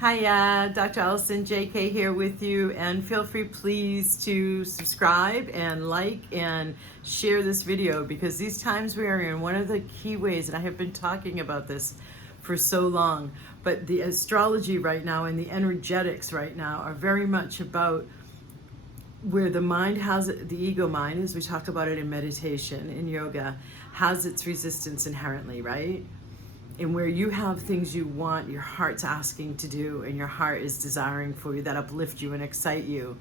Hiya, Dr. Allison JK here with you, and feel free please to subscribe and like and share this video, because these times we are in, one of the key ways, and I have been talking about this for so long, but the astrology right now and the energetics right now are very much about where the mind has, the ego mind, as we talk about it in meditation, in yoga, has its resistance inherently, right? And where you have things you want, your heart's asking to do, and your heart is desiring for you, that uplift you and excite you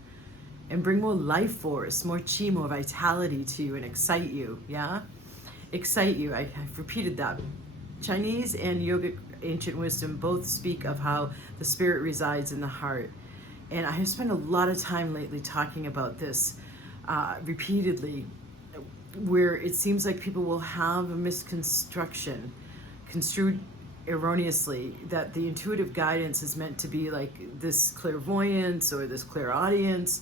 and bring more life force, more chi, more vitality to you and excite you, yeah? Excite you, I've repeated that. Chinese and yogic ancient wisdom both speak of how the spirit resides in the heart. And I have spent a lot of time lately talking about this repeatedly, where it seems like people will have a misconstruction, construed erroneously, that the intuitive guidance is meant to be like this clairvoyance or this clairaudience,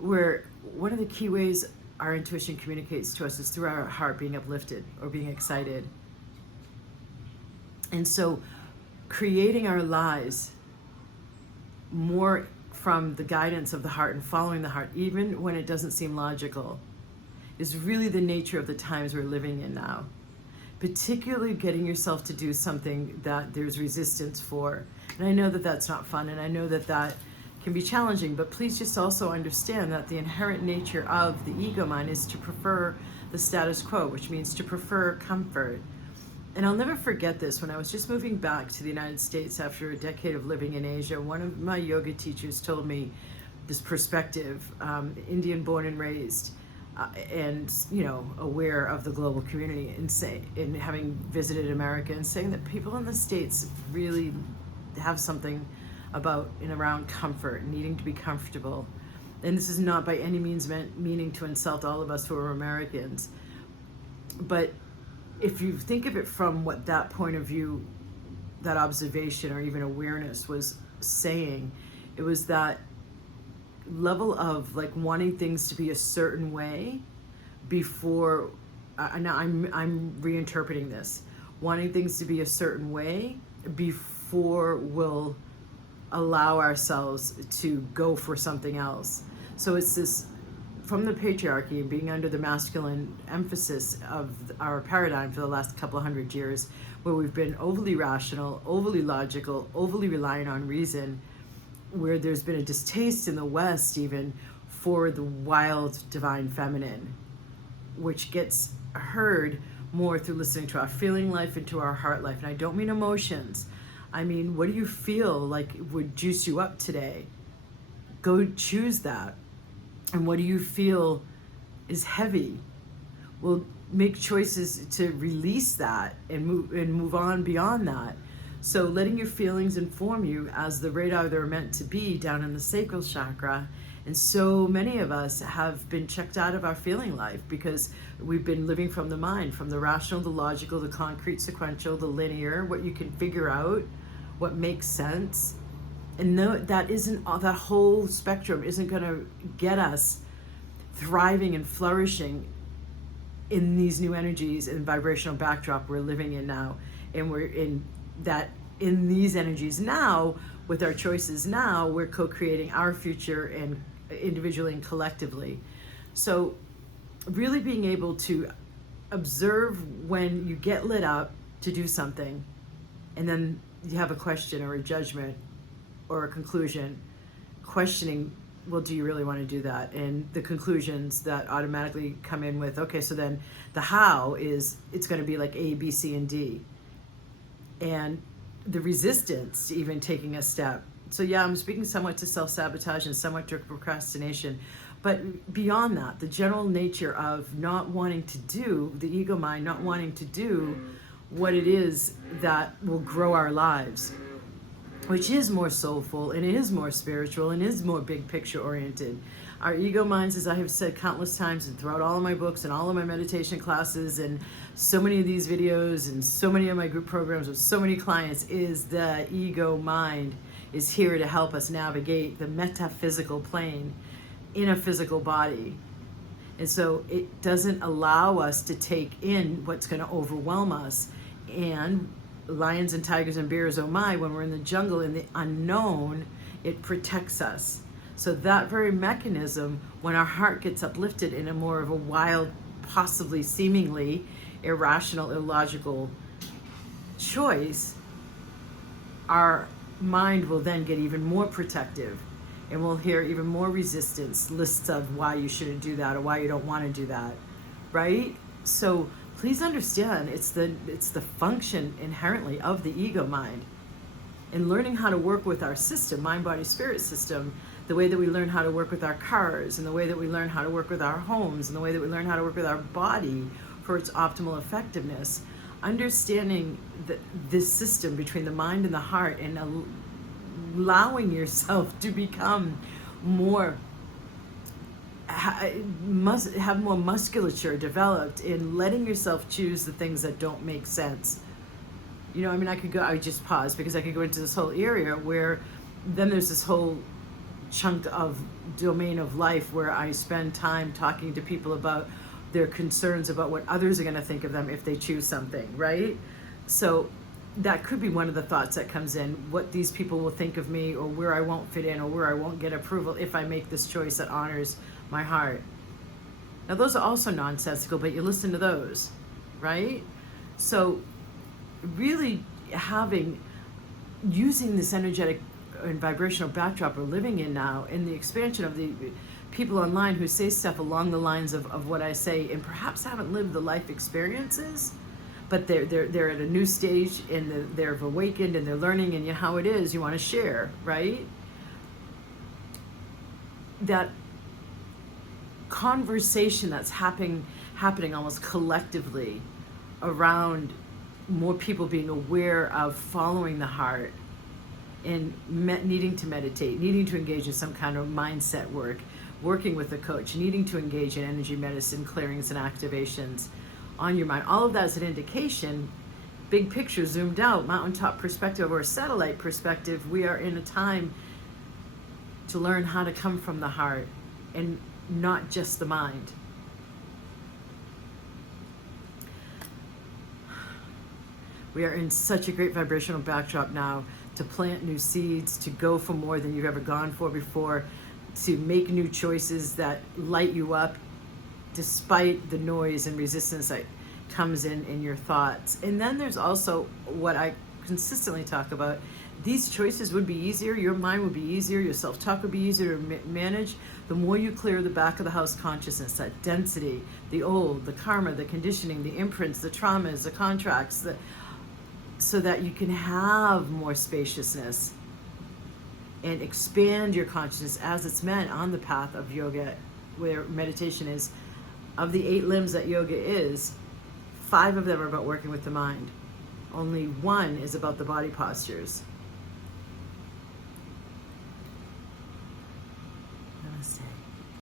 where one of the key ways our intuition communicates to us is through our heart being uplifted or being excited. And so creating our lives more from the guidance of the heart and following the heart, even when it doesn't seem logical, is really the nature of the times we're living in now. Particularly getting yourself to do something that there's resistance for. And I know that that's not fun, and I know that that can be challenging, but please just also understand that the inherent nature of the ego mind is to prefer the status quo, which means to prefer comfort. And I'll never forget this. When I was just moving back to the United States after a decade of living in Asia, one of my yoga teachers told me this perspective, Indian born and raised, and aware of the global community, and having visited America, and saying that people in the States really have something about and around comfort, needing to be comfortable. And this is not by any means meaning to insult all of us who are Americans, but if you think of it from what that point of view, that observation or even awareness was saying, it was that level of like wanting things to be a certain way before, now I'm reinterpreting this, wanting things to be a certain way before we'll allow ourselves to go for something else. So it's this, from the patriarchy and being under the masculine emphasis of our paradigm for the last couple of 100 years, where we've been overly rational, overly logical, overly reliant on reason, where there's been a distaste in the West even for the wild divine feminine, which gets heard more through listening to our feeling life and to our heart life. And I don't mean emotions. I mean, what do you feel like would juice you up today? Go choose that. And what do you feel is heavy? Well, make choices to release that and move on beyond that. So letting your feelings inform you as the radar they're meant to be down in the sacral chakra. And so many of us have been checked out of our feeling life because we've been living from the mind, from the rational, the logical, the concrete, sequential, the linear, what you can figure out, what makes sense. And no, that whole spectrum isn't going to get us thriving and flourishing in these new energies and vibrational backdrop we're living in now. And we're in these energies now, with our choices now, we're co-creating our future, and individually and collectively. So really being able to observe when you get lit up to do something, and then you have a question or a judgment or a conclusion, questioning, well, do you really want to do that? And the conclusions that automatically come in with, okay, so then the how is, it's going to be like A, B, C, and D. And the resistance to even taking a step. So yeah, I'm speaking somewhat to self-sabotage and somewhat to procrastination. But beyond that, the general nature of not wanting to do, the ego mind not wanting to do what it is that will grow our lives, which is more soulful and is more spiritual and is more big picture oriented. Our ego minds, as I have said countless times and throughout all of my books and all of my meditation classes and so many of these videos and so many of my group programs with so many clients, is the ego mind is here to help us navigate the metaphysical plane in a physical body. And so it doesn't allow us to take in what's going to overwhelm us. And lions and tigers and bears, oh my, when we're in the jungle, in the unknown, it protects us. So that very mechanism, when our heart gets uplifted in a more of a wild, possibly seemingly irrational, illogical choice, our mind will then get even more protective, and we'll hear even more resistance, lists of why you shouldn't do that or why you don't want to do that, right? So please understand, it's the function inherently of the ego mind. And learning how to work with our system, mind, body, spirit system, the way that we learn how to work with our cars, and the way that we learn how to work with our homes, and the way that we learn how to work with our body for its optimal effectiveness, understanding this system between the mind and the heart, and allowing yourself to become more, have more musculature developed in letting yourself choose the things that don't make sense. You know, I mean, I just pause because I could go into this whole area where then there's this whole chunk of domain of life where I spend time talking to people about their concerns about what others are going to think of them if they choose something, right? So that could be one of the thoughts that comes in, what these people will think of me, or where I won't fit in, or where I won't get approval if I make this choice that honors my heart. Now those are also nonsensical, but you listen to those, right? So really using this energetic and vibrational backdrop we're living in now, in the expansion of the people online who say stuff along the lines of what I say, and perhaps haven't lived the life experiences, but they're at a new stage, and they're awakened, and they're learning, and you know how it is, you want to share, right? That conversation that's happening almost collectively around more people being aware of following the heart, and needing to meditate, needing to engage in some kind of mindset work, working with a coach, needing to engage in energy medicine clearings and activations on your mind. All of that is an indication, big picture, zoomed out, mountaintop perspective or satellite perspective. We are in a time to learn how to come from the heart and not just the mind. We are in such a great vibrational backdrop now to plant new seeds, to go for more than you've ever gone for before, to make new choices that light you up despite the noise and resistance that comes in your thoughts. And then there's also what I consistently talk about. These choices would be easier, your mind would be easier, your self-talk would be easier to manage the more you clear the back of the house consciousness, that density, the old, the karma, the conditioning, the imprints, the traumas, the contracts, so that you can have more spaciousness and expand your consciousness as it's meant on the path of yoga, where meditation is. Of the 8 limbs that yoga is, 5 of them are about working with the mind. Only 1 is about the body postures. Namaste.